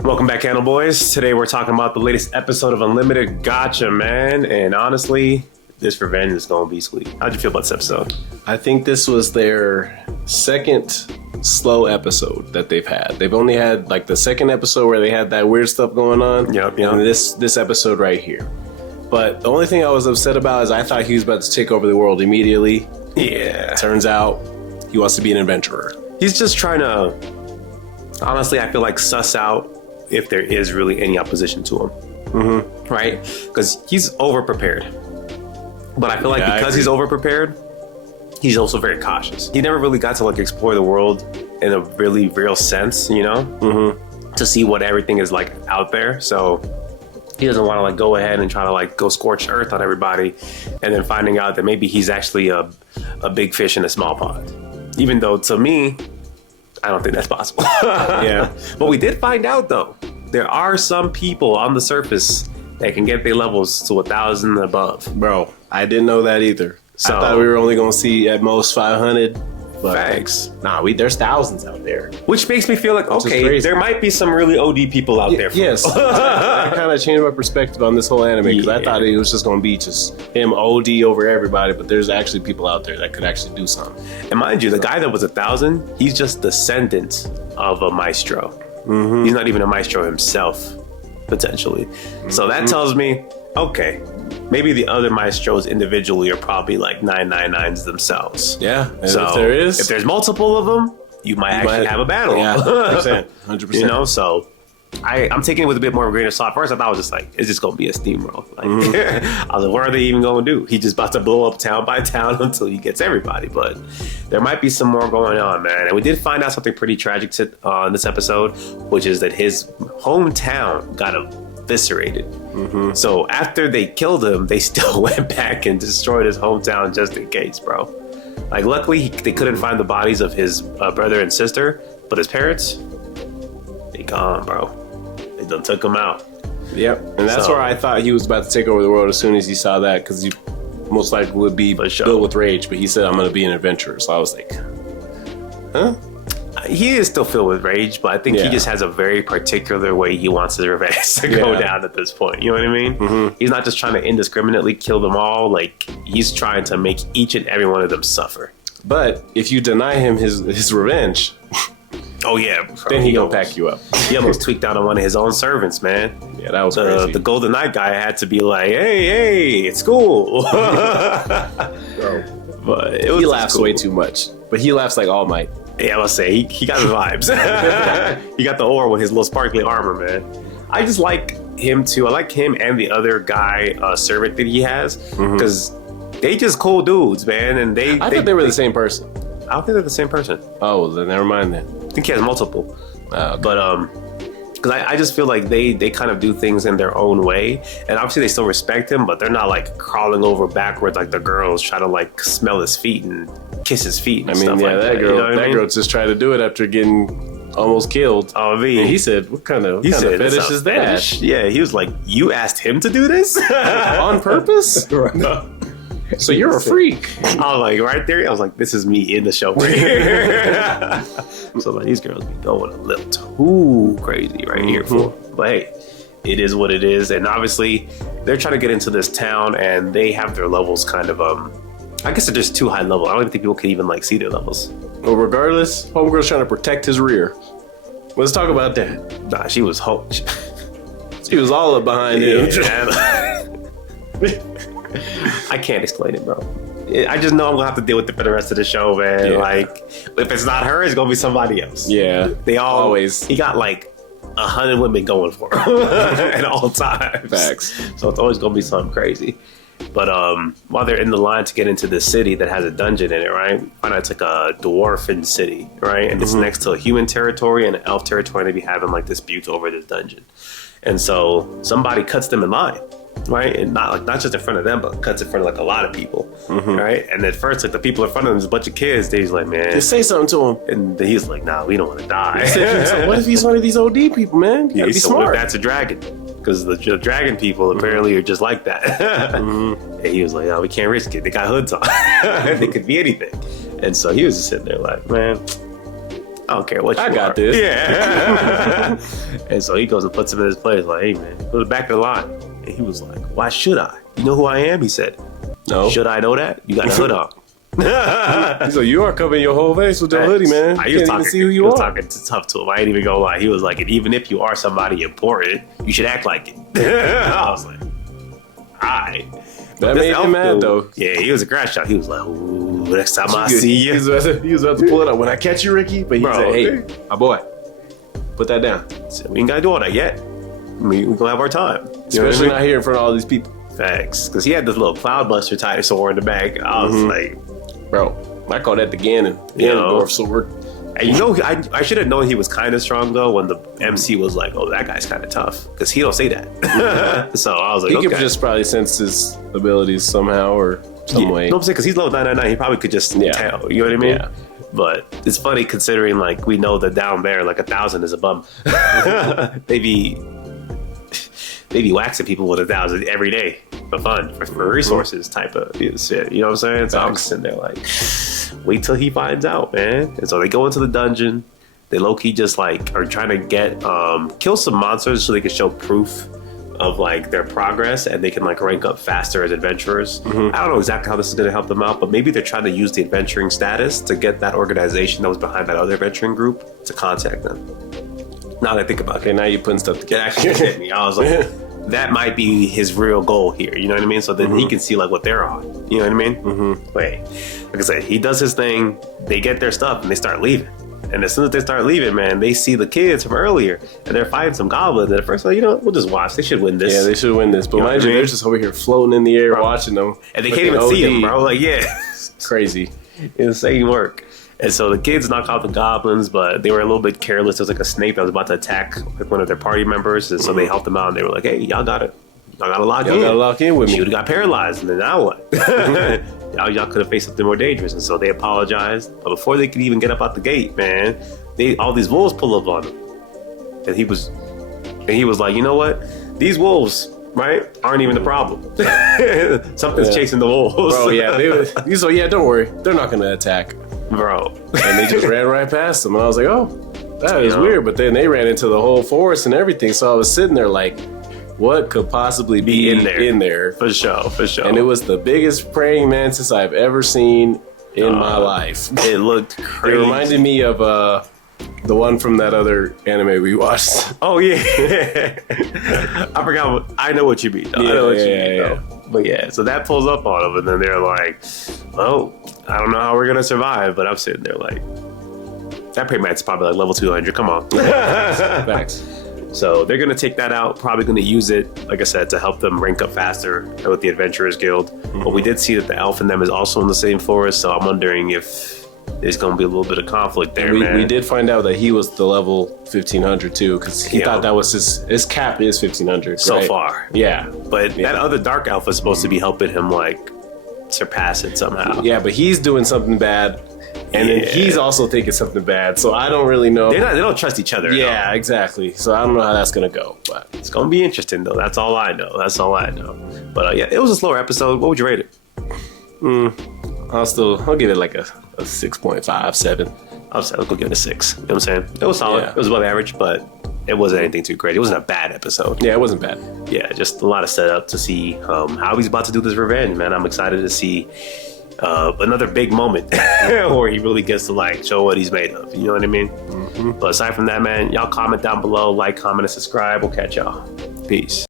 Welcome back, Candle Boys. Today we're talking about the latest episode of Unlimited Gacha, man. And honestly, this revenge is going to be sweet. How'd you feel about this episode? I think this was their second slow episode that they've had. They've only had like the second episode where they had that weird stuff going on. Yep. And this episode right here. But the only thing I was upset about is I thought he was about to take over the world immediately. Yeah. Turns out he wants to be an adventurer. He's just trying to, honestly, I feel like suss out if there is really any opposition to him. Mm-hmm. Right? Because he's over-prepared. But I feel like because he's over-prepared, he's also very cautious. He never really got to like explore the world in a really real sense, you know? Mm-hmm. To see what everything is like out there. So he doesn't want to like go ahead and try to like go scorched earth on everybody and then finding out that maybe he's actually a big fish in a small pond. Even though to me, I don't think that's possible. Yeah. But we did find out though, there are some people on the surface that can get their levels to 1,000 and above. Bro, I didn't know that either. So, I thought we were only going to see at most 500. But facts. Nah, there's thousands out there. Which makes me feel like, okay, there might be some really OD people out there. Yes. I kind of changed my perspective on this whole anime because I thought it was just going to be just him OD over everybody, but there's actually people out there that could actually do something. And mind you, the guy that was 1,000, he's just descendant of a maestro. Mm-hmm. He's not even a maestro himself, potentially. Mm-hmm. So that tells me, okay, maybe the other maestros individually are probably like 999s themselves. Yeah. And so if there's multiple of them, you might actually have a battle. Yeah, 100%. You know, so I'm taking it with a bit more of a grain of salt. First, I thought I was just like, it's just going to be a steamroll. Like, I was like, what are they even going to do? He's just about to blow up town by town until he gets everybody. But there might be some more going on, man. And we did find out something pretty tragic in this episode, which is that his hometown got eviscerated. Mm-hmm. So after they killed him, they still went back and destroyed his hometown just in case, bro. Like, luckily, they couldn't find the bodies of his brother and sister, but his parents, they gone, bro. They done took him out. Yep. And that's where I thought he was about to take over the world as soon as he saw that, because he most likely would be filled with rage, but he said, I'm going to be an adventurer. So I was like, huh? He is still filled with rage, but I think he just has a very particular way he wants his revenge to go down at this point. You know what I mean? Mm-hmm. He's not just trying to indiscriminately kill them all. Like, he's trying to make each and every one of them suffer. But if you deny him his revenge, oh yeah, bro, then he gonna pack you up. He almost tweaked out on one of his own servants, man. Yeah, that was crazy. The Golden Knight guy had to be like, hey, it's cool. But he laughs way too much. But he laughs like All Might. Yeah, let's say he got the vibes. He got the aura with his little sparkly armor, man. I just like him too. I like him and the other guy servant that he has, because they just cool dudes, man. And I thought they were the same person. I don't think they're the same person. Oh, then never mind then. I think he has multiple. Okay. But because I just feel like they kind of do things in their own way, and obviously they still respect him, but they're not like crawling over backwards like the girls try to like smell his feet and kiss his feet. And stuff like that girl. You know that girl just tried to do it after getting almost killed. Oh, and he said, "What kind of fetish is that?" Fetish? Yeah, he was like, "You asked him to do this on purpose." So you're a freak. I was like, right there, I was like, this is me in the show right here. So like, these girls be going a little too crazy right here for. But hey, it is what it is. And obviously, they're trying to get into this town, and they have their levels kind of, I guess they're just too high level. I don't even think people can even like see their levels. Well, regardless, homegirl's trying to protect his rear. Let's talk about that. Nah, she was She was all up behind him. I can't explain it, bro. I just know I'm gonna have to deal with it for the rest of the show, man. Yeah. Like, if it's not her, it's gonna be somebody else. Yeah, they always. always. He got like 100 women going for him at all times. Facts. So it's always gonna be something crazy. But while they're in the line to get into this city that has a dungeon in it, right? Find out it's like a dwarfen city, right? And it's next to a human territory and an elf territory. And they be having like disputes over this dungeon. And so somebody cuts them in line. Right, and not just in front of them, but cuts in front of like a lot of people, right? And at first, like the people in front of them is a bunch of kids. They's like, man, just say something to him. And he's like, nah, we don't want to die. So what if he's one of these OD people, man? You gotta be smart. What if that's a dragon? Because the dragon people apparently are just like that. And he was like, oh, we can't risk it. They got hoods on. They could be anything. And so he was just sitting there like, man, I don't care what you I got this. Yeah. And so he goes and puts him in his place, like, hey, man, go to the back of the line. And he was like, why should I? You know who I am? He said, no. Should I know that? You got a hood on. So you are covering your whole face with the hoodie, man. I was talking, see who you are. Talking tough to him. I ain't even gonna lie. He was like, and even if you are somebody important, you should act like it. I was like, alright. That made him mad, though. Yeah, he was a crash shot. He was like, ooh, next time I see you. He was about to pull it up. When I catch you, Ricky, but he said, hey, my boy, put that down. So we ain't gotta do all that yet. We're gonna have our time. Especially not here in front of all these people. Facts. Because he had this little Cloudbuster dinosaur in the back. I was like, bro, I call that the Ganondorf sword. And you know, I should have known he was kind of strong though when the MC was like, "Oh, that guy's kind of tough," because he don't say that. So I was like, he could just probably sense his abilities somehow or some way. No, I'm saying because he's level 999, he probably could just tell. You know what I mean? Yeah. But it's funny considering like we know that down there like 1,000 is a bum. they be waxing people with 1,000 every day for fun, for resources type of shit. You know what I'm saying? So I'm sitting there like, wait till he finds out, man. And so they go into the dungeon. They low-key just like are trying to get kill some monsters so they can show proof of like their progress and they can like rank up faster as adventurers. I don't know exactly how this is going to help them out, but maybe they're trying to use the adventuring status to get that organization that was behind that other adventuring group to contact them. Now that I think about it, okay, now you're putting stuff together. It actually hit me. I was like, that might be his real goal here. You know what I mean? So then he can see like what they're on. You know what I mean? Wait, like I said, he does his thing. They get their stuff and they start leaving. And as soon as they start leaving, man, they see the kids from earlier and they're fighting some goblins. And at first, like, you know, we'll just watch. They should win this. Yeah, they should win this. But mind you, they're just over here floating in the air, watching them. And they can't even see them, bro. Like, yeah. Crazy. Insane work. And so the kids knock out the goblins, but they were a little bit careless. There was like a snake that was about to attack like one of their party members. And so they helped them out and they were like, hey, y'all got it. Y'all gotta lock in. Y'all gotta lock in with me. She would have got paralyzed, and then now what? y'all could have faced something more dangerous. And so they apologized. But before they could even get up out the gate, man, all these wolves pull up on him. And he was like, you know what? These wolves, right, aren't even the problem. Something's chasing the wolves. Bro, yeah. He's like, yeah, don't worry. They're not gonna attack. Bro. And they just ran right past him. And I was like, oh, that is weird. But then they ran into the whole forest and everything. So I was sitting there like, what could possibly be in there? For sure. And it was the biggest praying mantis I've ever seen in my life. It looked crazy. It reminded me of the one from that other anime we watched. Oh, yeah. I forgot. I know what you mean. I know what you mean. Though. But yeah, so that pulls up on them, and then they're like, oh, I don't know how we're going to survive. But I'm sitting there like, that prey mantis is probably like level 200. Come on. Facts. So they're going to take that out, probably going to use it, like I said, to help them rank up faster with the Adventurers Guild. But we did see that the elf in them is also in the same forest, so I'm wondering if there's going to be a little bit of conflict there, man. We did find out that he was the level 1500 too, because he thought that was his cap is 1500. So far. Yeah. But that other dark elf is supposed to be helping him, like, surpass it somehow. Yeah, but he's doing something bad. And then he's also thinking something bad, so I don't really know. They don't trust each other. Yeah, exactly. So I don't know how that's gonna go, but it's gonna be interesting though. That's all I know. But yeah, it was a slower episode. What would you rate it? I'll give it like a 6.5, 7. I'll go give it a 6. You know what I'm saying? It was solid. Yeah. It was above average, but it wasn't anything too great. It wasn't a bad episode. Yeah, it wasn't bad. Yeah, just a lot of setup to see how he's about to do this revenge, man. I'm excited to see another big moment where he really gets to like show what he's made of. You know what I mean? But aside from that, man, y'all comment down below, like, comment, and subscribe. We'll catch y'all. Peace.